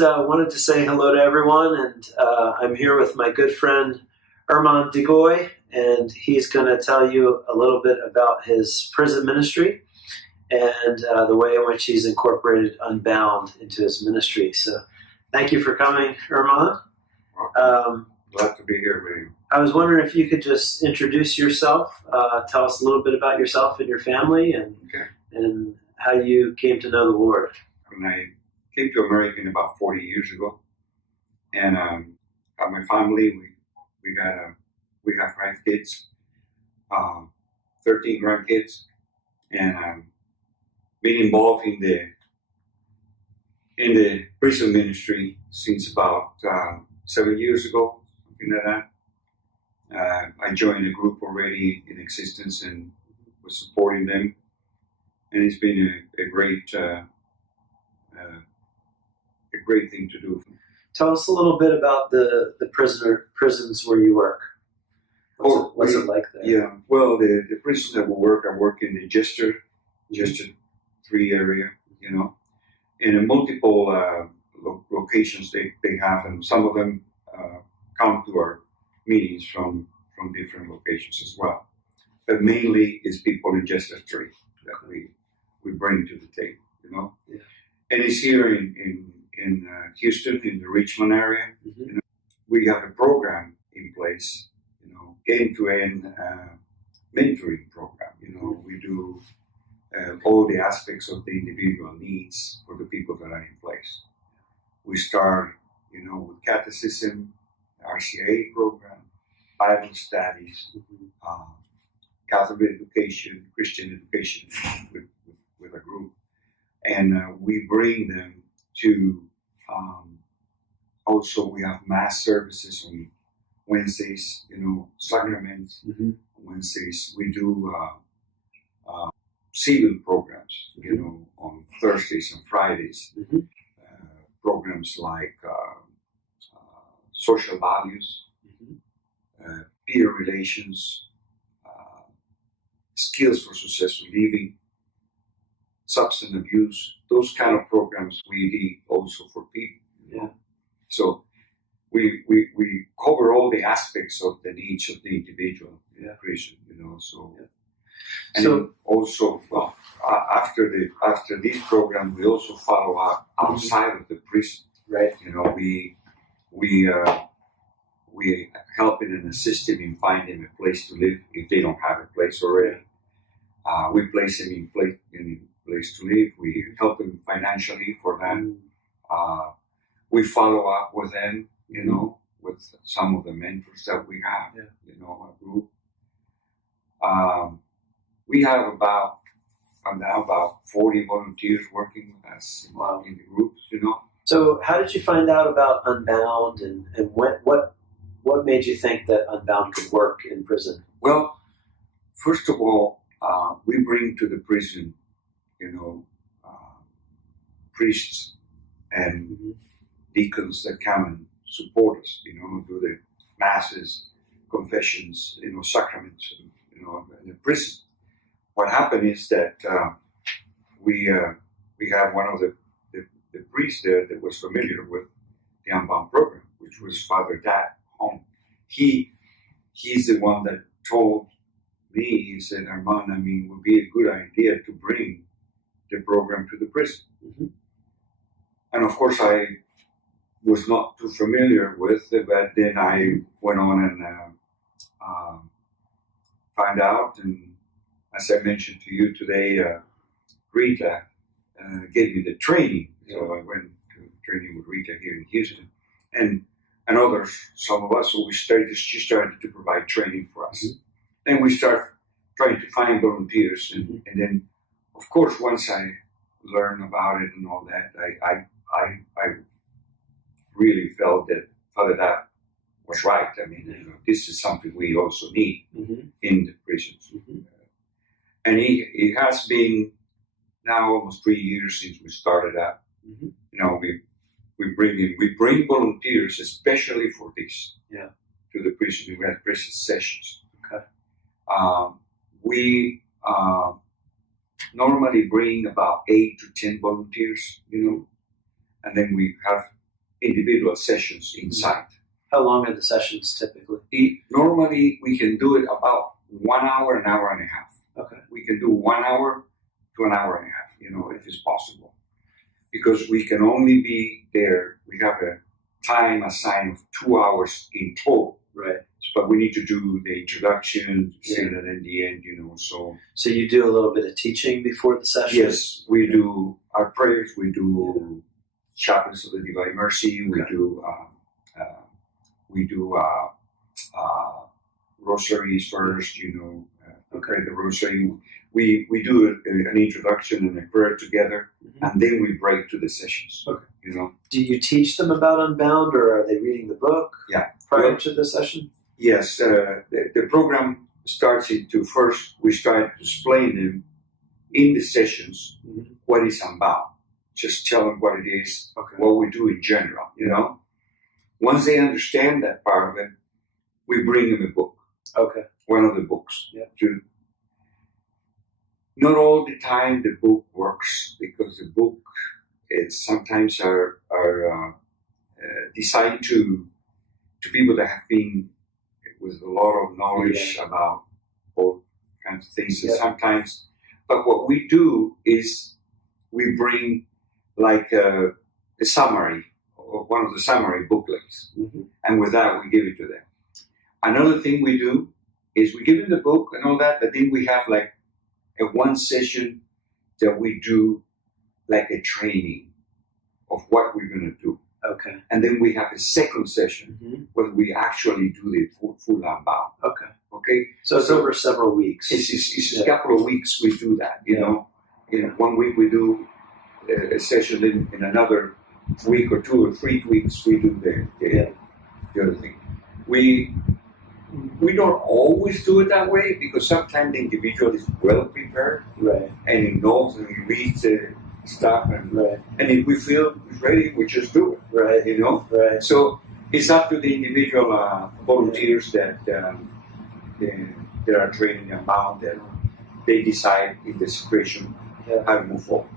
wanted to say hello to everyone, and I'm here with my good friend German Digoy, and he's going to tell you a little bit about his prison ministry and the way in which he's incorporated Unbound into his ministry. So thank you for coming, Hermana. Glad to be here with you. I was wondering if you could just introduce yourself, tell us a little bit about yourself and your family, and how you came to know the Lord. When I came to America about 40 years ago, and got my family. We have 5 kids, 13 grandkids, and been involved in the prison ministry since about 7 years ago, something like that. I joined a group already in existence and was supporting them, and it's been a great thing to do. Tell us a little bit about the prisons where you work. What's it like there? Yeah, well, the prison that I work in the Chester 3 area, and in multiple locations they have, and some of them come to our meetings from different locations as well. But mainly it's people in Chester 3 that we bring to the table, Yeah. And it's here in Houston, in the Richmond area. Mm-hmm. We have a program in place, end-to-end mentoring program. We do all the aspects of the individual needs for the people that are in place. We start, with catechism, RCIA program, Bible studies, Catholic education, Christian education with a group, and we bring them to. Also, we have mass services on Wednesdays, sacraments. Mm-hmm. Wednesdays, we do civil programs, on Thursdays and Fridays. Mm-hmm. Programs like social values, Mm-hmm. Peer relations, skills for successful living, substance abuse, those kind of programs we did also for people. Yeah. So we cover all the aspects of the needs of the individual in the prison, So, yeah. And so also, well, after this program, we also follow up outside of the prison. Right. We help and assist them in finding a place to live if they don't have a place already. We place them in place to live. We help them financially for them. We follow up with them, with some of the mentors that we have, a group. We have about 40 volunteers working with us in the groups, So how did you find out about Unbound, and what made you think that Unbound could work in prison? Well, first of all, we bring to the prison, priests and deacons that come and support us, do the masses, confessions, sacraments, in the prison. What happened is that we have one of the priests there that was familiar with the Unbound program, which was Father Dad Home. He's the one that told me, he said, Hermana, it would be a good idea to bring the program to the prison. Mm-hmm. And of course, I was not too familiar with it, but then I went on and found out. And as I mentioned to you today, Rita gave me the training. So I went to training with Rita here in Houston. And others, some of us, so she started to provide training for us. Mm-hmm. And we start trying to find volunteers. And then, of course, once I learned about it and all that, I really felt that Father Dad was right. This is something we also need in the prisons. Mm-hmm. And it has been now almost 3 years since we started that. Mm-hmm. We bring volunteers especially for this. Yeah. To the prison. We have prison sessions. Okay. We normally bring about 8 to 10 volunteers, and then we have individual sessions inside. How long are the sessions typically? Normally, we can do it about 1 hour, an hour and a half. Okay. We can do 1 hour to an hour and a half, if it's possible. Because we can only be there, we have a time assigned of 2 hours in total. Right. But we need to do the introduction, and then in the end, so. So you do a little bit of teaching before the session? Yes, we do our prayers, we do chaplains of the Divine Mercy, we do rosaries first, pray the rosary. We do an introduction and a prayer together, and then we break to the sessions. Okay. Do you teach them about Unbound, or are they reading the book? Yeah. Prior to the session? Yes. The program starts first. We start to explain them in the sessions what is Unbound. Just tell them what it is, what we do in general. Once they understand that part of it, we bring them a book. Okay. One of the books. Yeah. Not all the time the book works, because the book is sometimes are designed to people that have been with a lot of knowledge about all kinds of things. And sometimes, but what we do is we bring like a summary, or one of the summary booklets, and with that we give it to them. Another thing we do is we give them the book and all that, but then we have like a one session that we do like a training of what we're going to do. Okay. And then we have a second session where we actually do the full Unbound. Okay. Okay. So it's over several weeks. It's a couple of weeks we do that, know. In 1 week we do a session, in another week or 2 or 3 weeks we do the other thing. We don't always do it that way, because sometimes the individual is well prepared, right, and he knows and he reads the stuff, and if we feel he's ready, we just do it, right, right. So it's up to the individual volunteers that are training Unbound, that they decide in the situation how to move forward.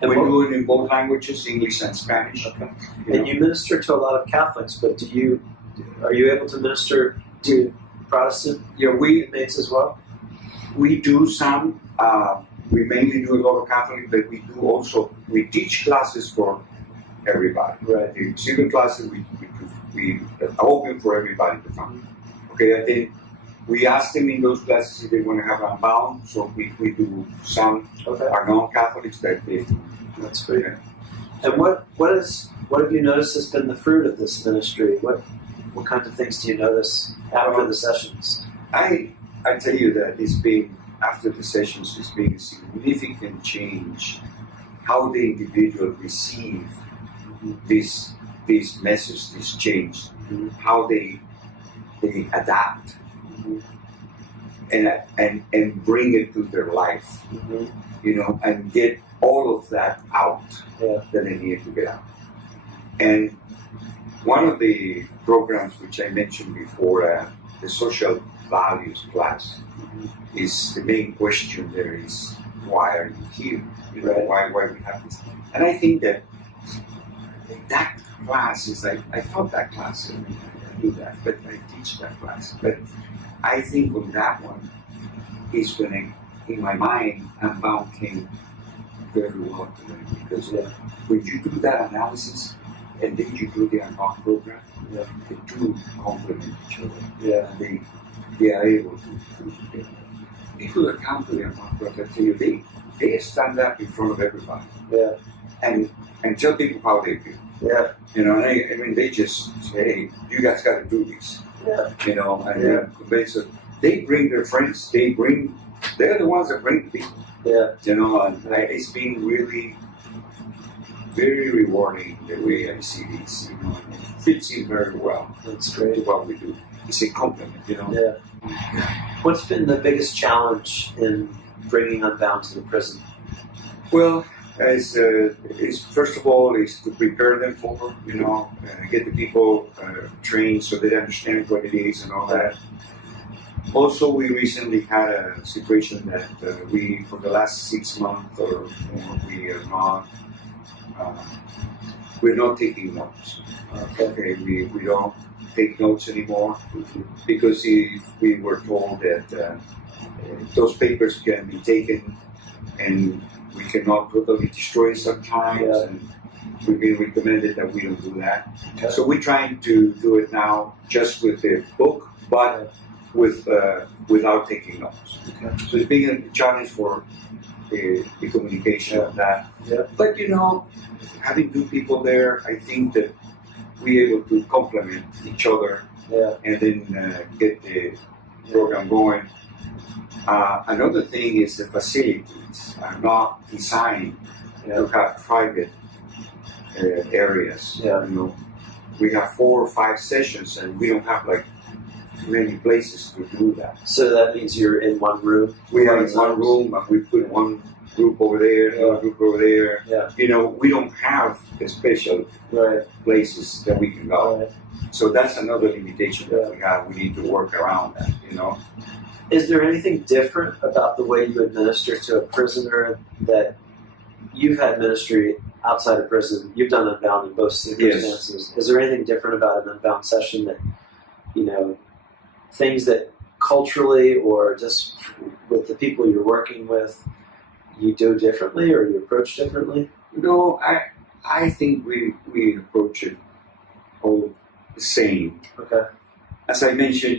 And we do it in both languages, English and Spanish. Okay. And you minister to a lot of Catholics, but are you able to minister to Protestant inmates as well? We do some. We mainly do a lot of Catholic, but we teach classes for everybody. Right. The civil classes we are open for everybody to come. Okay, I think we ask them in those classes if they want to have Unbound, so we do some are non-Catholics that they do. That's great. And what have you noticed has been the fruit of this ministry? What kinds of things do you notice after the sessions? I tell you that after the sessions, it's been a significant change how the individual receive this message, this change, how they adapt and bring it to their life, and get all of that out that they need to get out. And one of the programs which I mentioned before, the social values class, is the main question there is, why are you here? Why we have this? And I think that class is like, I taught that class, and I do that, but I teach that class. But I think on that one is when in my mind, Unbound came very well to me, because when you do that analysis and then you do the Unbound program, the two complement each other. And they are able to people that come to the Unbound program, I tell you, they stand up in front of everybody and tell people how they feel. And they just say, hey, you guys got to do this. And they're convinced that they bring their friends, they're the ones that bring people. And it's been really very rewarding the way I see this. It fits in very well. That's great. To what we do. It's a compliment, What's been the biggest challenge in bringing Unbound to the prison? Well, first of all, is to prepare them for, get the people trained so they understand what it is and all that. Also, we recently had a situation that for the last 6 months or more, we're not taking notes. Okay, we don't take notes anymore because we were told that those papers can be taken and we cannot totally destroy sometimes, and we've been recommended that we don't do that. Okay. So we're trying to do it now just with the book, but without taking notes. Okay. So it's been a challenge for the communication of that. Yeah. But having two people there, I think that we're able to complement each other and then get the program going. Another thing is the facilities are not designed to have private areas. Yeah. We have 4 or 5 sessions, and we don't have like many places to do that. So that means you're in one room? We are in one room, and we put one group over there, another group over there. Yeah. We don't have the special places that we can go. Right. So that's another limitation that we have. We need to work around that, Is there anything different about the way you administer to a prisoner that you've had ministry outside of prison? You've done Unbound in both circumstances. Yes. Is there anything different about an Unbound session that, things that culturally or just with the people you're working with, you do differently or you approach differently? No, I think we approach it all the same. Okay. As I mentioned,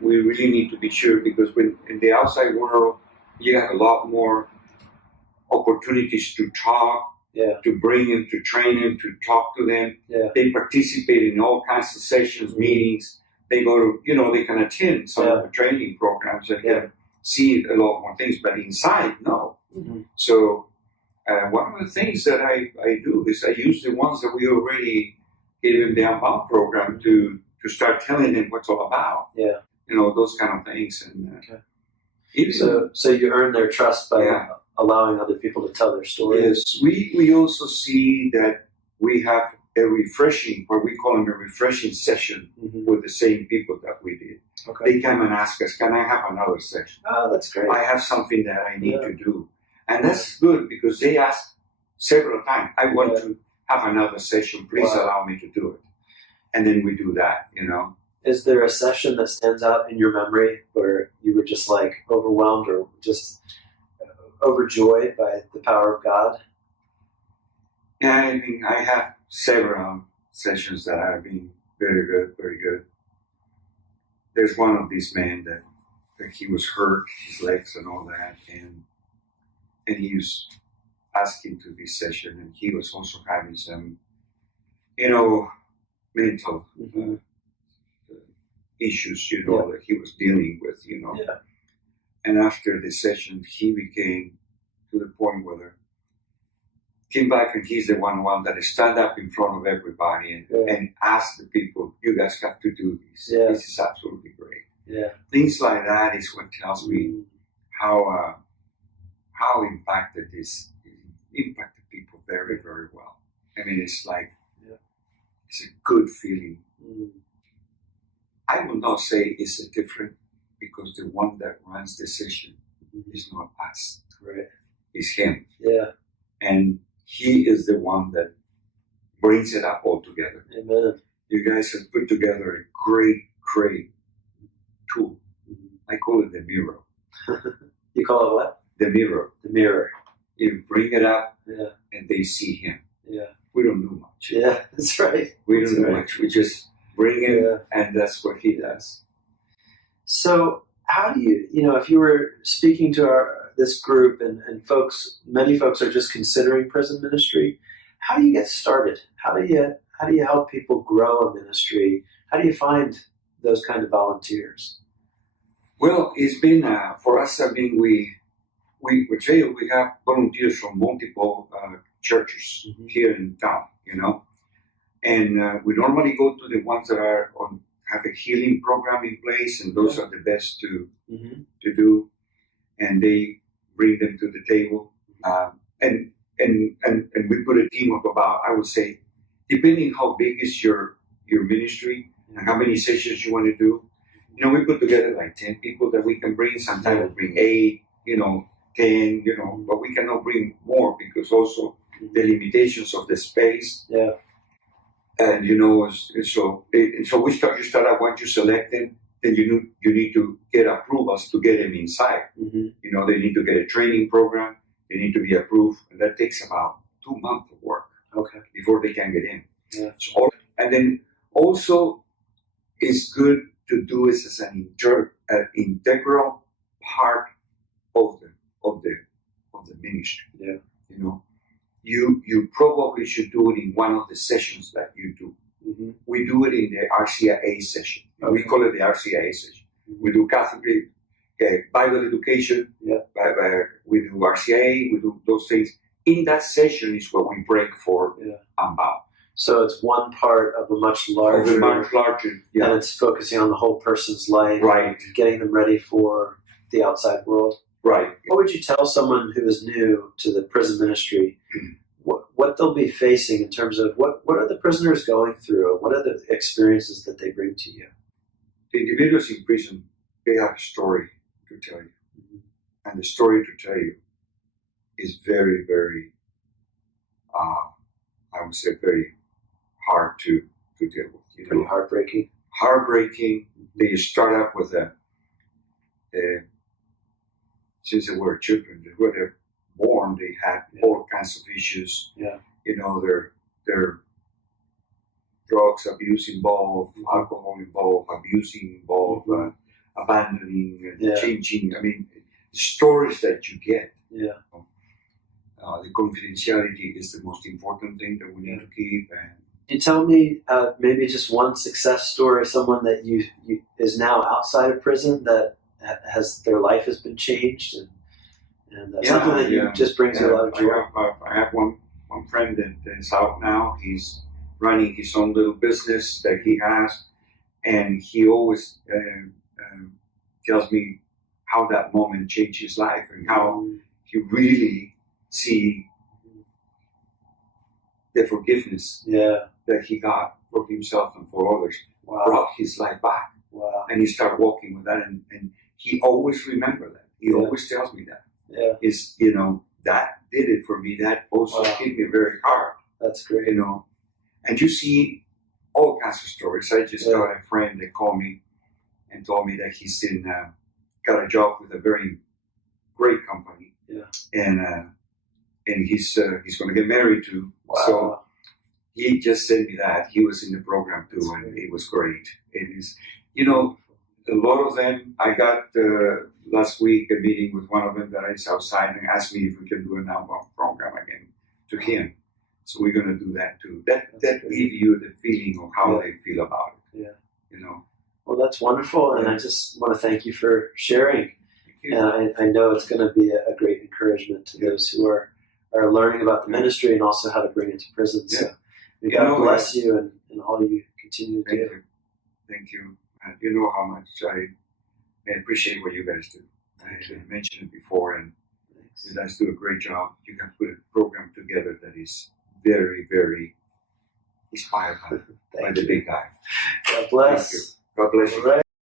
we really need to be sure, because when in the outside world, you have a lot more opportunities to talk, to bring them, to train them, to talk to them. Yeah. They participate in all kinds of sessions, meetings. They go to, they can attend some of the training programs and can see a lot more things, but inside, no. Mm-hmm. So one of the things that I do is I use the ones that we already gave in the Unbound program to start telling them what's all about. Yeah. Those kind of things. And so you earn their trust by allowing other people to tell their story. Yes, we also see that we have a refreshing, what we call them a refreshing session with the same people that we did. Okay. They come and ask us, can I have another session? Oh, that's great. I have something that I need to do. And that's good because they ask several times, I want to have another session, please allow me to do it. And then we do that, Is there a session that stands out in your memory where you were just like overwhelmed or just overjoyed by the power of God? Yeah, I mean, I have several sessions that have been very good, very good. There's one of these men that he was hurt, his legs and all that, and he was asking to this session, and he was also having some, mental issues, that he was dealing with, Yeah. And after the session, he became to the point where came back, and he's the one that stand up in front of everybody and ask the people, you guys have to do this. Yeah. This is absolutely great. Yeah. Things like that is what tells me how impacted people very, very well. I mean, it's like, it's a good feeling. I would not say it's a different, because the one that runs the session is not us. Right. It's him. Yeah. And he is the one that brings it up all together. Amen. You guys have put together a great, great tool. I call it the mirror. You call it what? The mirror. The mirror. You bring it up and they see him. Yeah. We don't do much. Yeah, that's right. We don't do much. We just bring him and that's what he does. So how do you, if you were speaking to this group and many folks are just considering prison ministry, how do you get started? How do you help people grow a ministry? How do you find those kind of volunteers? Well, it's been, for us, I mean, we have volunteers from multiple churches here in town, and we normally go to the ones that have a healing program in place, and those are the best to do, and they bring them to the table, and we put a team of about, I would say, depending how big is your ministry and how many sessions you want to do, we put together like 10 people that we can bring. Sometimes we bring 8, 10, but we cannot bring more because also the limitations of the space. Yeah. And so we start out. Once you select them, then you need to get approvals to get them inside. Mm-hmm. They need to get a training program. They need to be approved, and that takes about 2 months of work. Okay. Before they can get in. Yeah. And then also, it's good to do it as an integral part of the ministry. Yeah. You probably should do it in one of the sessions that you do. Mm-hmm. We do it in the RCIA session. Okay. We call it the RCIA session. Mm-hmm. We do Catholic Bible education. Yeah. We do RCIA. We do those things. In that session is where we break for Unbound. So it's one part of a much larger. Yeah. And it's focusing on the whole person's life. Right. Getting them ready for the outside world. Right. What would you tell someone who is new to the prison ministry? What they'll be facing in terms of what are the prisoners going through? What are the experiences that they bring to you? The individuals in prison, they have a story to tell you. Mm-hmm. And the story to tell you is very, very, I would say, very hard to deal with. Pretty heartbreaking. Heartbreaking. They start out with since they were children, when they're born, they had all kinds of issues. Yeah. Their drugs abuse involved, alcohol involved, abusing involved, abandoning, changing. I mean, the stories that you get. Yeah. The confidentiality is the most important thing that we need to keep. And can you tell me maybe just one success story, someone that you is now outside of prison that has their life has been changed and something that just brings you a lot of joy? I have one friend that is out now. He's running his own little business that he has, and he always tells me how that moment changed his life and how he really see the forgiveness that he got for himself and for others brought his life back. Wow. And he started walking with that, and he always remembered that. He always tells me that. Yeah. Is that did it for me. That also hit me very hard. That's great. And you see all kinds of stories. I just got a friend that called me and told me that he's got a job with a very great company. Yeah. And he's going to get married too. Wow. So he just sent me that. He was in the program too, and it was great. It is, a lot of them. I got last week a meeting with one of them that is outside and asked me if we can do an Unbound program again to him. So we're going to do that too. That gives you the feeling of how they feel about it. Yeah. Well, that's wonderful, and I just want to thank you for sharing. And I know it's going to be a great encouragement to those who are learning about the ministry and also how to bring it to prison. So may God bless you and all you continue to do. Thank you. And you know how much I appreciate what you guys do. I mentioned it before, and you guys do a great job. You can put a program together that is very, very inspired by the big guy. God bless. Thank you. God bless you. All right.